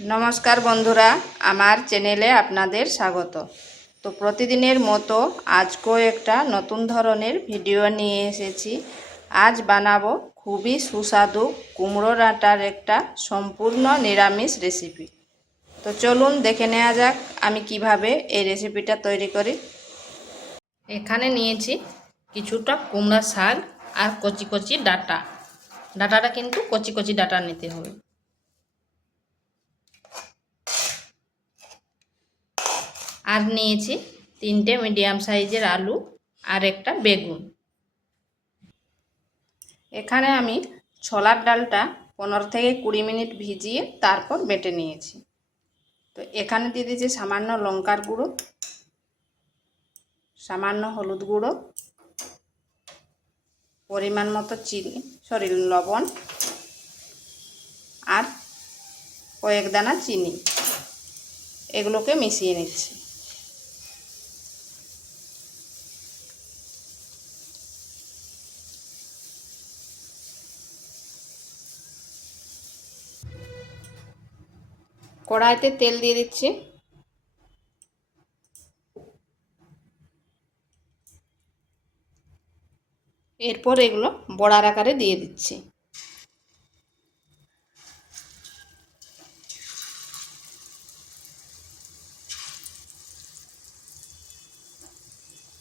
नमस्कार बंधुरा आमार चैनेले आपनादेर स्वागत। तो प्रतिदिनेर मतो आजको एकटा नतून धरनेर भिडियो निये एसेछि। आज बानाबो खूबई सुस्वादु कुमड़ो डाँटार एकटा सम्पूर्ण निरामिष रेसिपि। तो चलुन देखे नेওয়া যাক आमी किभाबे এই रेसिपिटा तैरी करी। एखाने नियेछि किछुटा कुमड़ा शाक और कचि कचि डाँटा। डाँटाटा किन्तु कचि कचि डाँटा निते होबे। আর নিয়েছি তিনটে মিডিয়াম সাইজের আলু আর একটা বেগুন। এখানে আমি ছোলার ডালটা 15 থেকে 20 মিনিট ভিজিয়ে তারপর বেটে নিয়েছি। তো এখানে দিয়ে দিয়েছি সামান্য লঙ্কার গুঁড়ো, সামান্য হলুদ গুঁড়ো, পরিমাণ মতো লবণ আর কয়েক দানা চিনি। এগুলোকে মিশিয়ে নিচ্ছি। কড়াইতে তেল দিয়ে দিচ্ছি। এরপর এগুলো বড়ার আকারে দিয়ে দিচ্ছি।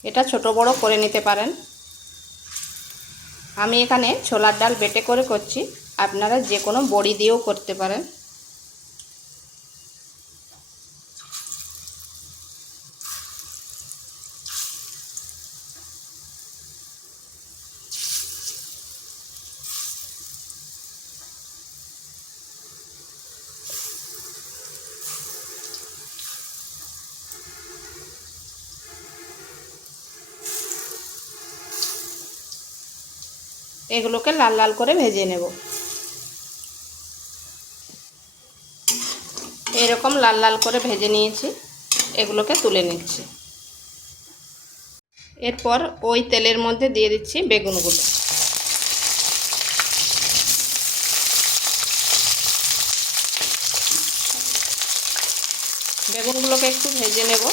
এটা ছোট বড় করে নিতে পারেন। আমি এখানে ছোলার ডাল বেটে করে করছি, আপনারা যে কোনো বড়ি দিয়েও করতে পারেন। এগুলোকে লাল লাল করে ভেজে নেব। এরকম লাল লাল করে ভেজে নিয়েছি, এগুলোকে তুলে নিচ্ছি। এরপর ওই তেলের মধ্যে দিয়ে দিচ্ছি বেগুনগুলো। বেগুনগুলোকে একটু ভেজে নেব।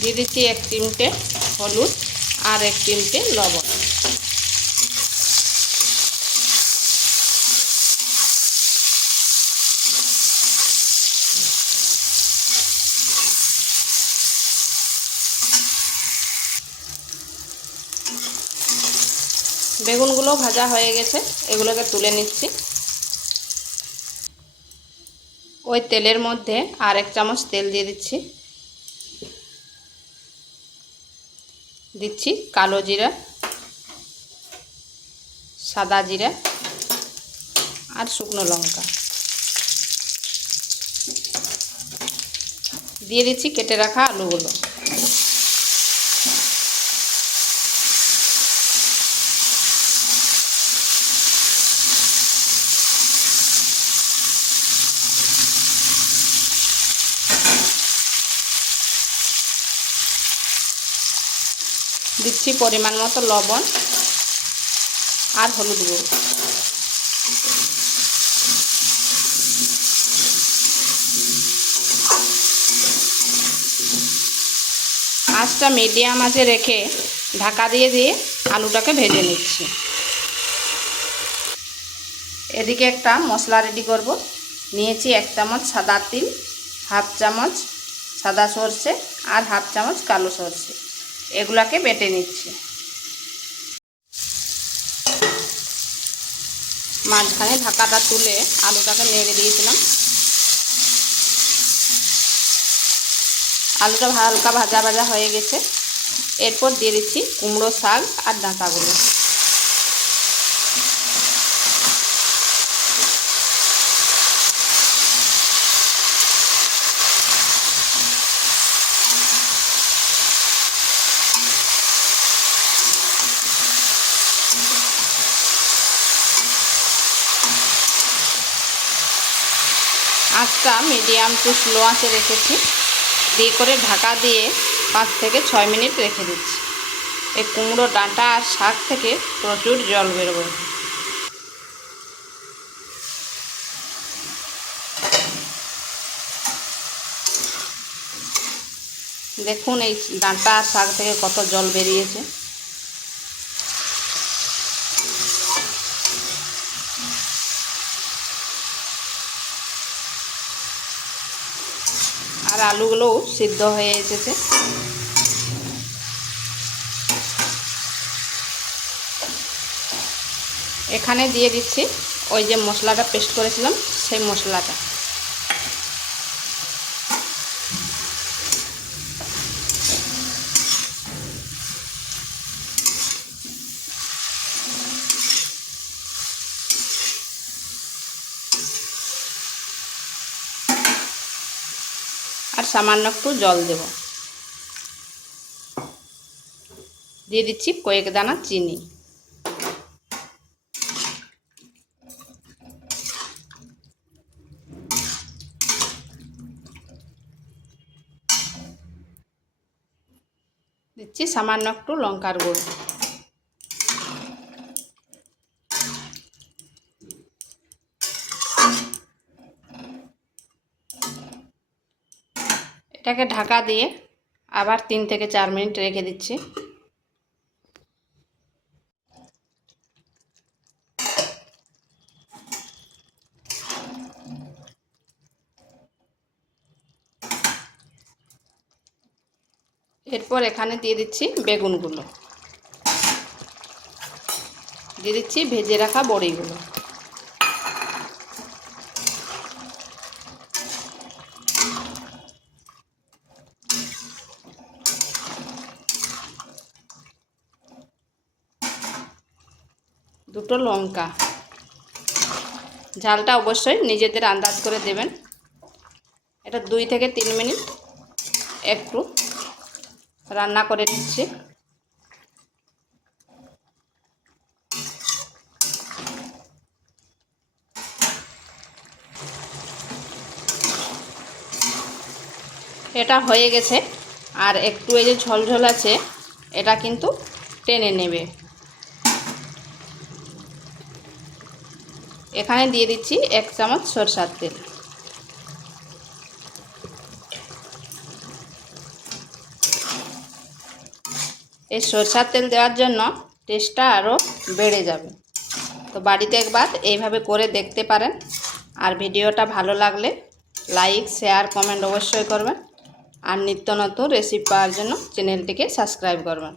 দিয়ে দিচ্ছি 1 চিমটে হলুদ আর 1 চিমটে লবণ। বেগুনগুলো ভাজা হয়ে গেছে, এগুলোকে তুলে নিচ্ছি। ওই তেলের মধ্যে আর 1 চামচ তেল দিয়ে দিচ্ছি। দিচ্ছি কালো জিরা, সাদা জিরা আর শুকনো লঙ্কা। দিয়ে দিচ্ছি কেটে রাখা আলুগুলো। দিচ্ছি পরিমাণ মতো লবণ আর হলুদ গুঁড়ো। আঁচটা মিডিয়াম আঁচে রেখে ঢাকা দিয়ে আলুটাকে ভেজে নিচ্ছি। এদিকে একটা মশলা রেডি করব। নিয়েছি 1 চামচ সাদা তিল, 1/2 চামচ সাদা সর্ষে আর 1/2 চামচ কালো সর্ষে। এগুলাকে বেটে নিচ্ছি। মাঝখানে ঢাকাটা তুলে আলুটাকে নেড়ে দিয়েছিলাম। আলুটা হালকা ভাজা ভাজা হয়ে গেছে। এরপর দিয়ে দিচ্ছি কুমড়ো শাক আর ডাঁটাগুলো। আঁচটা মিডিয়াম টু স্লো আঁচে রেখেছি। দিয়ে করে ঢাকা দিয়ে 5 থেকে 6 মিনিট রেখে দিচ্ছি। এই কুমড়ো ডাঁটা আর শাক থেকে প্রচুর জল বেরোবে। দেখুন এই ডাঁটা আর শাক থেকে কত জল বেরিয়েছে। আর আলুগুলোও সিদ্ধ হয়ে এসেছে। এখানে দিয়ে দিচ্ছি ওই যে মশলাটা পেস্ট করেছিলাম সেই মশলাটা। আর সামান্য একটু জল দেব। দিয়ে দিচ্ছি কয়েক দানা চিনি। দিচ্ছি সামান্য একটু লঙ্কার গুঁড়ো। এটাকে ঢাকা দিয়ে আবার 3 থেকে 4 মিনিট রেখে দিচ্ছি। এরপর এখানে দিয়ে দিচ্ছি বেগুনগুলো, দিয়ে দিচ্ছি ভেজে রাখা বড়িগুলো। দুটো লঙ্কা। ঝালটা অবশ্যই নিজেদের আন্দাজ করে দেবেন। এটা 2 থেকে 3 মিনিট একটু রান্না করে নিচ্ছি। এটা হয়ে গেছে। আর একটু এই যে ঝোলঝোল আছে এটা কিন্তু টেনে নেবে। এখানে দিয়ে দিচ্ছি 1 চামচ সরষের তেল। এই সরষের তেল দেওয়ার জন্য টেস্টটা আরও বেড়ে যাবে। তো বাড়িতে একবার এইভাবে করে দেখতে পারেন। আর ভিডিওটা ভালো লাগলে লাইক, শেয়ার, কমেন্ট অবশ্যই করবেন। আর নিত্য নতুন রেসিপি পাওয়ার জন্য চ্যানেলটিকে সাবস্ক্রাইব করবেন।